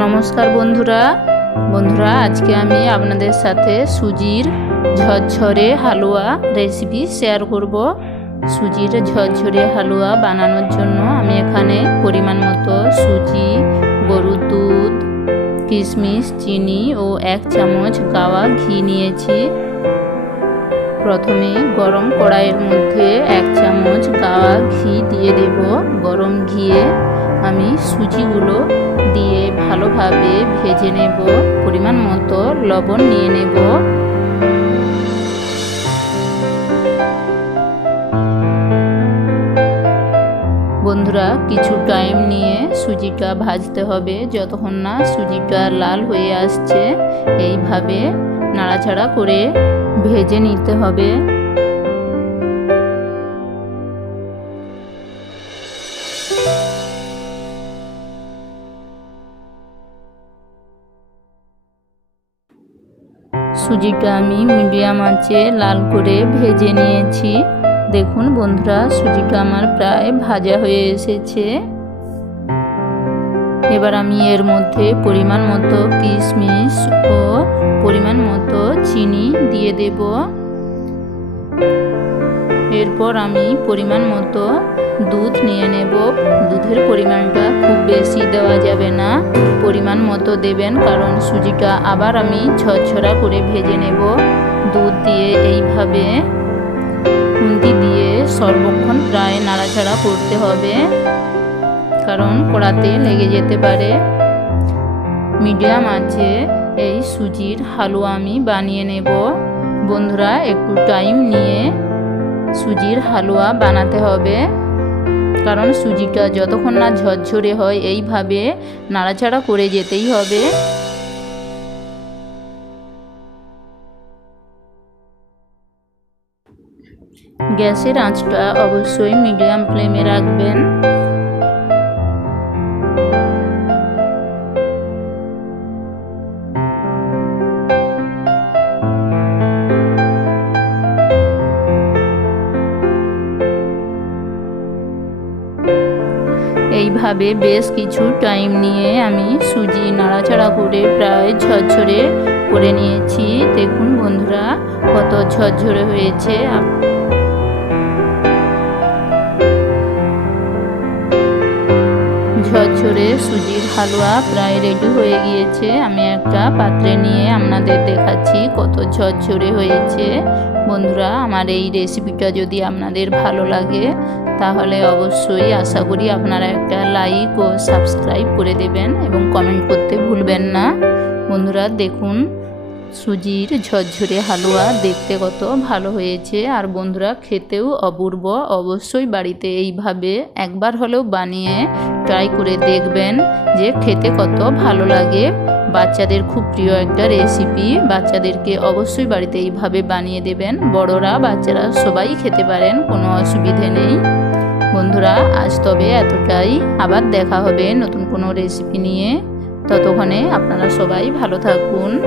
নমস্কার বন্ধুরা। বন্ধুরা, আজকে আমি আপনাদের সাথে সুজির ঝরঝরে হালুয়া রেসিপি শেয়ার করব। সুজির ঝরঝরে হালুয়া বানানোর জন্য আমি এখানে পরিমাণ মতো সুজি, গরুর দুধ, কিশমিশ, চিনি ও এক চামচ গাওয়া ঘি নিয়েছি। প্রথমে গরম কড়াইয়ের মধ্যে এক চামচ গাওয়া ঘি দিয়ে দেব। গরম ঘিয়ে আমি সুজিগুলো দিয়ে ভালোভাবে ভেজে নেব। পরিমাণ মতো লবণ নিয়ে নেব। বন্ধুরা, কিছু টাইম নিয়ে সুজিটা ভাজতে হবে। যতক্ষণ না সুজিটা লাল হয়ে আসছে, এইভাবে নাড়াচাড়া করে ভেজে নিতে হবে। সুজিটা আমি মিডিয়াম আঁচে লাল করে ভেজে নিয়েছি। দেখুন বন্ধুরা, সুজিটা আমার প্রায় ভাজা হয়ে এসেছে। এবার আমি এর মধ্যে পরিমাণ মতো কিশমিশ ও পরিমাণ মতো চিনি দিয়ে দেব। এরপর আমি পরিমাণ মতো দুধ নিয়ে নেব। দুধের পরিমাণটা খুব বেশি দেওয়া যাবে না। পরিমাণ মতো দেবেন কারণ সুজিটা আবার আমি ঝরঝরা করে ভেজে নেব। দুধ দিয়ে এইভাবে খুন্তি দিয়ে সর্বক্ষণ প্রায় নাড়াচাড়া করতে হবে। কারণ কড়াতে লেগে যেতে পারে। মিডিয়াম আছে এই সুজির হালুয়া আমি বানিয়ে নেব। বন্ধুরা, একটু টাইম নিয়ে সুজির হালুয়া বানাতে হবে। কারণ সুজিটা যতক্ষণ না ঝরঝরে হয়, এইভাবে নাড়াচাড়া করে যেতেই হবে। গ্যাসের আঁচটা অবশ্যই মিডিয়াম ফ্লেমে রাখবেন। এইভাবে বেশ কিছু টাইম নিয়ে আমি সুজি নাড়াচাড়া করে প্রায় ঝরঝরে করে নিয়েছি। দেখুন বন্ধুরা, কত ঝরঝরে হয়েছে। ঝরঝরে সুজির হালুয়া প্রায় রেডি হয়ে গিয়েছে। আমি একটা পাত্রে নিয়ে আপনাদের দেখাচ্ছি কত ঝরঝরে হয়েছে। বন্ধুরা, আমার এই রেসিপিটা যদি আপনাদের ভালো লাগে, তাহলে অবশ্যই আশা করি আপনারা একটা লাইক ও সাবস্ক্রাইব করে দেবেন এবং কমেন্ট করতে ভুলবেন না। বন্ধুরা, দেখুন সুজির ঝরঝরে হালুয়া দেখতে কত ভালো হয়েছে। আর বন্ধুরা, খেতেও অপূর্ব। অবশ্যই বাড়িতে এইভাবে একবার হলেও বানিয়ে ট্রাই করে দেখবেন যে খেতে কত ভালো লাগে। বাচ্চাদের খুব প্রিয় একটা রেসিপি বাচ্চাদেরকে অবশ্যই বাড়িতে এইভাবে বানিয়ে দেবেন। বড়রা, বাচ্চারা সবাই খেতে পারেন, কোনো অসুবিধে নেই। বন্ধুরা, আজ তবে এতটাই। আবার দেখা হবে নতুন কোনো রেসিপি নিয়ে। ততক্ষণে আপনারা সবাই ভালো থাকুন।